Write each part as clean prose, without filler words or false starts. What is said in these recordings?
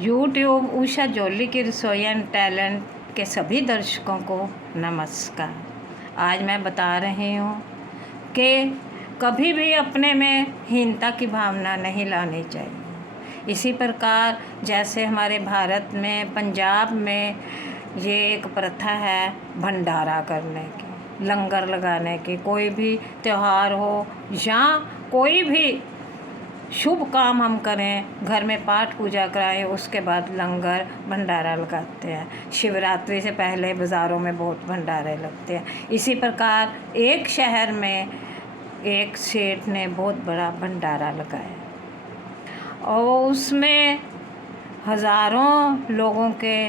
YouTube Usha जोली की रसोई and talent के सभी दर्शकों को नमस्कार। आज मैं बता रही हूँ कि कभी भी अपने में हीनता की भावना नहीं लानी चाहिए। इसी प्रकार जैसे हमारे भारत में पंजाब में ये एक प्रथा है भंडारा करने की, लंगर लगाने की। कोई भी त्यौहार हो या कोई भी शुभ काम हम करें, घर में पाठ पूजा कराएं, उसके बाद लंगर भंडारा लगाते हैं। शिवरात्रि से पहले बाज़ारों में बहुत भंडारे लगते हैं। इसी प्रकार एक शहर में एक सेठ ने बहुत बड़ा भंडारा लगाया और उसमें हज़ारों लोगों के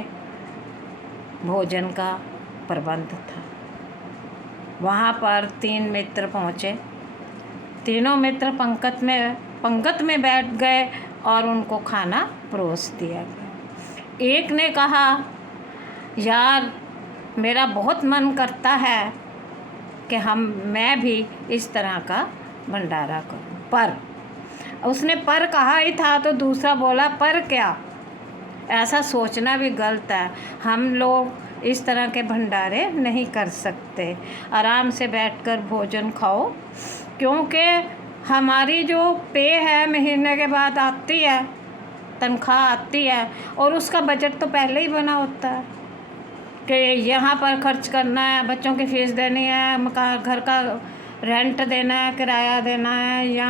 भोजन का प्रबंध था। वहाँ पर 3 मित्र पहुँचे। तीनों मित्र पंगत में बैठ गए और उनको खाना परोस दिया गया। एक ने कहा, यार मेरा बहुत मन करता है कि मैं भी इस तरह का भंडारा करूं, पर उसने पर कहा ही था तो दूसरा बोला, पर क्या? ऐसा सोचना भी गलत है। हम लोग इस तरह के भंडारे नहीं कर सकते। आराम से बैठकर भोजन खाओ, क्योंकि हमारी जो पे है महीने के बाद आती है, तनख्वाह आती है, और उसका बजट तो पहले ही बना होता है कि यहाँ पर खर्च करना है, बच्चों की फ़ीस देनी है, मकान घर का रेंट देना है, किराया देना है, या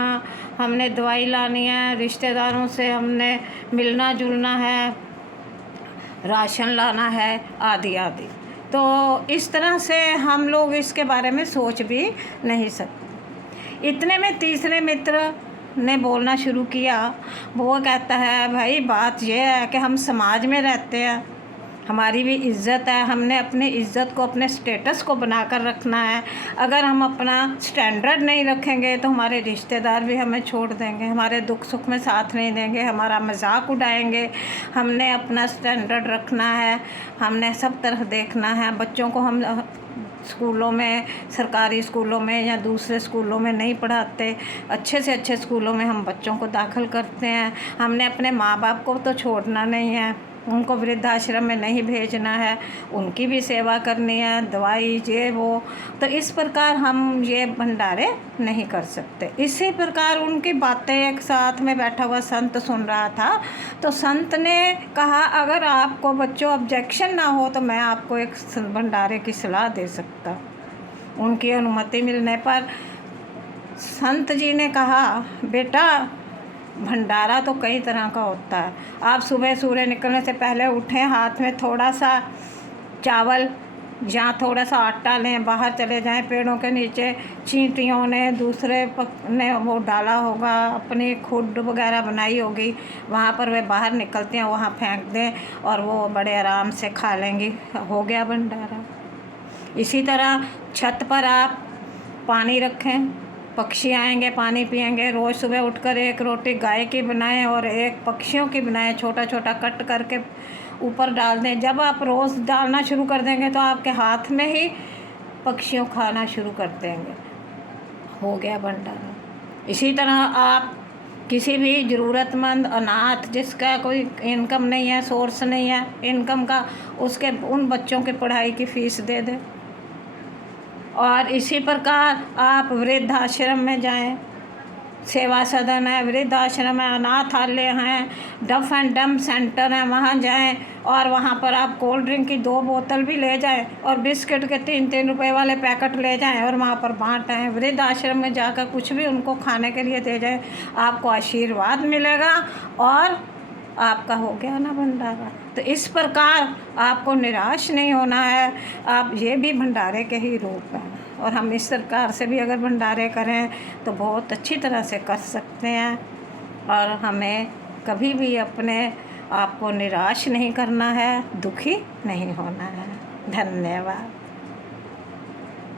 हमने दवाई लानी है, रिश्तेदारों से हमने मिलना जुलना है, राशन लाना है, आदि आदि। तो इस तरह से हम लोग इसके बारे में सोच भी नहीं सकते। इतने में तीसरे मित्र ने बोलना शुरू किया। वो कहता है, भाई बात यह है कि हम समाज में रहते हैं, हमारी भी इज़्ज़त है, हमने अपनी इज़्ज़त को, अपने स्टेटस को बनाकर रखना है। अगर हम अपना स्टैंडर्ड नहीं रखेंगे तो हमारे रिश्तेदार भी हमें छोड़ देंगे, हमारे दुख सुख में साथ नहीं देंगे, हमारा मजाक उड़ाएंगे। हमने अपना स्टैंडर्ड रखना है, हमने सब तरह देखना है। बच्चों को हम स्कूलों में, सरकारी स्कूलों में या दूसरे स्कूलों में नहीं पढ़ाते, अच्छे से अच्छे स्कूलों में हम बच्चों को दाखिल करते हैं। हमने अपने माँ बाप को तो छोड़ना नहीं है, उनको वृद्धाश्रम में नहीं भेजना है, उनकी भी सेवा करनी है, दवाई ये वो। तो इस प्रकार हम ये भंडारे नहीं कर सकते। इसी प्रकार उनकी बातें एक साथ में बैठा हुआ संत सुन रहा था। तो संत ने कहा, अगर आपको बच्चों ऑब्जेक्शन ना हो तो मैं आपको एक भंडारे की सलाह दे सकता। उनकी अनुमति मिलने पर संत जी ने कहा, बेटा भंडारा तो कई तरह का होता है। आप सुबह सूर्य निकलने से पहले उठें, हाथ में थोड़ा सा चावल या थोड़ा सा आटा लें, बाहर चले जाएं, पेड़ों के नीचे चींटियों ने, दूसरे ने वो डाला होगा, अपनी खुड वगैरह बनाई होगी, वहाँ पर वे बाहर निकलते हैं, वहाँ फेंक दें और वो बड़े आराम से खा लेंगी। हो गया भंडारा। इसी तरह छत पर आप पानी रखें, पक्षी आएंगे, पानी पिएंगे। रोज़ सुबह उठकर एक रोटी गाय की बनाएं और एक पक्षियों की बनाएं, छोटा छोटा कट करके ऊपर डाल दें। जब आप रोज़ डालना शुरू कर देंगे तो आपके हाथ में ही पक्षियों खाना शुरू कर देंगे। हो गया भंडारा। इसी तरह आप किसी भी ज़रूरतमंद अनाथ, जिसका कोई इनकम नहीं है, सोर्स नहीं है इनकम का, उसके उन बच्चों की पढ़ाई की फ़ीस दे दें। और इसी प्रकार आप वृद्धाश्रम में जाएं, सेवा सदन है, वृद्धाश्रम है, अनाथालय हैं, डफ एंड डम्ब सेंटर हैं, वहाँ जाएं और वहाँ पर आप कोल्ड ड्रिंक की 2 बोतल भी ले जाएं और बिस्किट के 3-3 रुपए वाले पैकेट ले जाएं और वहाँ पर बांटें। वृद्धाश्रम में जाकर कुछ भी उनको खाने के लिए दे जाएं, आपको आशीर्वाद मिलेगा और आपका हो गया ना भंडारा। तो इस प्रकार आपको निराश नहीं होना है। आप ये भी भंडारे के ही रूप हैं, और हम इस प्रकार से भी अगर भंडारे करें तो बहुत अच्छी तरह से कर सकते हैं। और हमें कभी भी अपने आप को निराश नहीं करना है, दुखी नहीं होना है। धन्यवाद।